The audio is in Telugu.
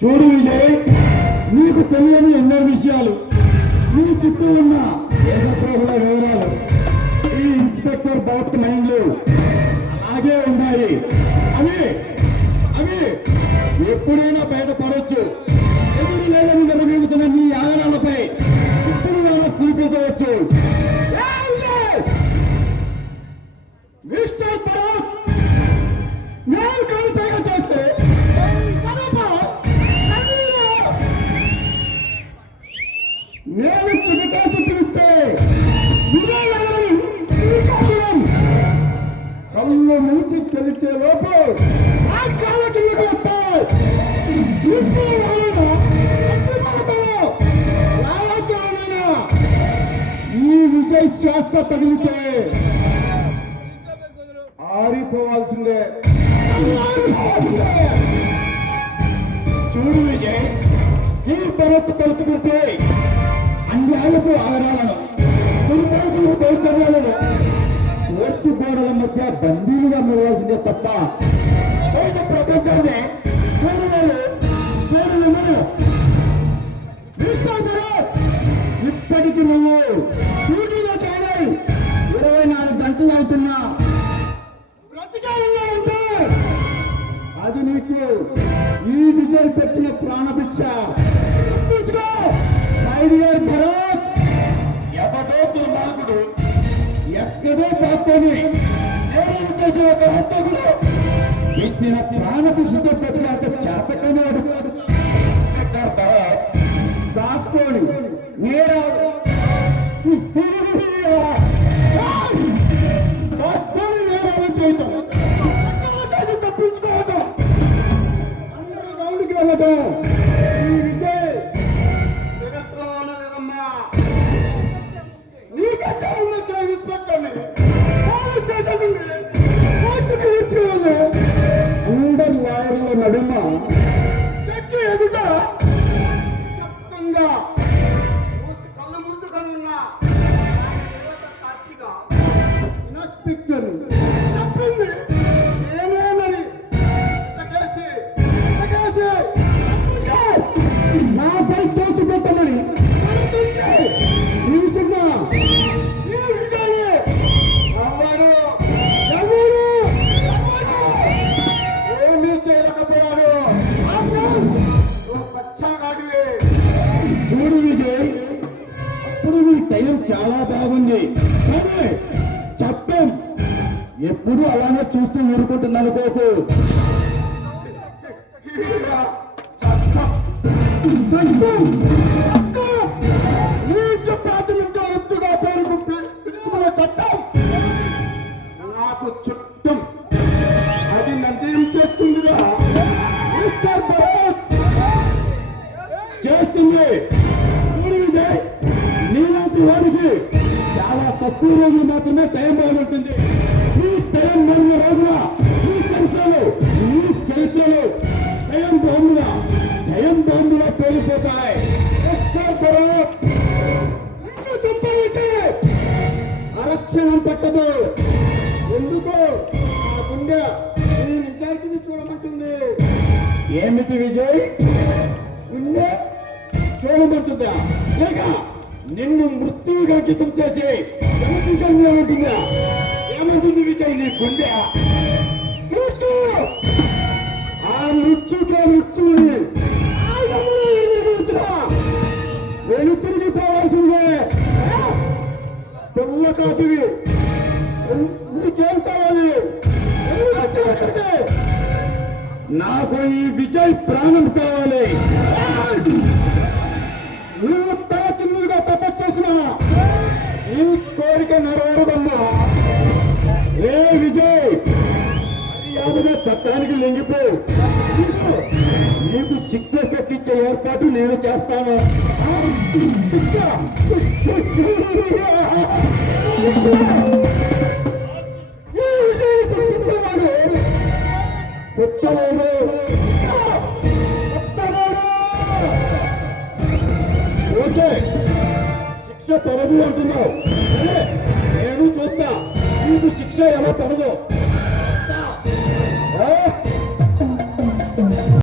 చూడు విజయ్, నీకు తెలియని ఎన్నో విషయాలు, నీ చుట్టూ ఉన్న దేశద్రోహుల వివరాలు ఈ ఇన్స్పెక్టర్ భరత్ మైండ్ లో అలాగే ఉన్నాయి. అవి అవి ఎప్పుడైనా బయటపడవచ్చు. ఎదురు లేదని నిర్వహిస్తున్న నీ ఆగడాలపై ఇప్పుడు నేను చూపించవచ్చు. మిస్టర్ భరత్, నేను కలిసేగా చేస్తే నేను చిన్నకేసి పిలిస్తే కళ్ళు మూచి తెలిసే లోపు ఆ కాళ్ళ కిందకు వస్తాయి. ఈ విజయ్ శ్వాస తగిలితే ఆరిపోవాల్సిందే. చూడు విజయ్, ఈ భరత్ తలుచుకుంటే అన్యాయపు ఆగడాలను, దుర్మార్గులు దౌర్జన్యాలను కోర్టు గోడల మధ్య బందీలుగా మిగవాల్సిందే తప్ప బయట ప్రపంచాన్ని చూడలేమను. ఇప్పటికి నువ్వు డ్యూటీలో చేరాయి 24 గంటలు అవుతున్నా బ్రతిగా ఉంటే అది నీకు ఈ విజయ్ పెట్టిన ప్రాణభిక్ష. భరత్, ఎవడో దుర్మార్గుడు ఎక్కడో పాపని నేను చేసే ఒక హంతకుడు ఎత్తిన ప్రాణభిక్షతో పెట్టినంత చేతకనేడు దాక్కోని నేరాలు చేయటం, తప్పించుకోవటం, అందరూ రౌండ్కి వెళ్ళటం ఈ విజయ్ జగత్లో లేదమ్మా. నీకంటే ముందు వచ్చిన ఇన్స్పెక్టర్ని పోలీస్ స్టేషన్ నుండి కోర్టుకి ఇచ్చి వాళ్ళు అందరు లాయర్ల నడుమ జడ్జి ఎదుట శబ్దంగా కళ్ళు మూసుకొని ఉన్న సాక్షిగా ఇన్స్పెక్టర్ చెప్పింది నేనేనని నాపై కేసు పెట్టమని నిల్చున్నా. ఈ విజయనే ఎవడు ఎవడు ఏమీ చేయలేకపోయాడు. చూడు విజయ్, అప్పుడు నీ టైం చాలా బాగుంది. సరే చెప్పం, ఎప్పుడు అలానే చూస్తూ ఊరుకుంటుంది అనుకోకు. ప్రాథమిక వృత్తిగా పేరు పిలుచుకునే చట్టం నాకు చుట్టం, అది నన్నేం చేస్తుందిరా మిస్టర్ భరత్ చేస్తుంది. చూడు విజయ్, నీలాంటి వాడికి చాలా తక్కువ రోజులు మాత్రమే టైం బాగుంటుంది. ఈ టైం 4 రోజుల ఈ చరిత్రలో టైం బాంబులా పేలిపోతాయి. చెప్పాలంటే అరక్షణం పట్టదు. ఎందుకో ఆ గుండె ఈ నిజాయితీని చూడమంటుంది. ఏమిటి విజయ్, గుండె చూడమంటుందా లేక నిన్ను మృత్యువుగా అంకితం చేసి జనసంఖ్య ఉంటుందా? ఏమంటుంది విజయ్ నీ గుండె? ఆ మృత్యుకే మృత్యువుని వెను తిరిగిపోవాల్సిందే. పిల్ల కాదువి, నీకేం కావాలి? నాకు ఈ విజయ్ ప్రాణం కావాలి. నువ్వు తల కిందుగా తపస్సు చేసిన ఈ కోరిక నెరవేరదమ్మా. ఏ విజయ్, మర్యాదగా చట్టానికి లొంగిపో. నీకు శిక్ష కట్టించే ఏర్పాటు నేను చేస్తాను. శిక్ష కొత్తలేదు. ఓకే, శిక్ష పడదు అంటున్నావు. నేను చూస్తా నీకు శిక్ష ఎలా పడదు.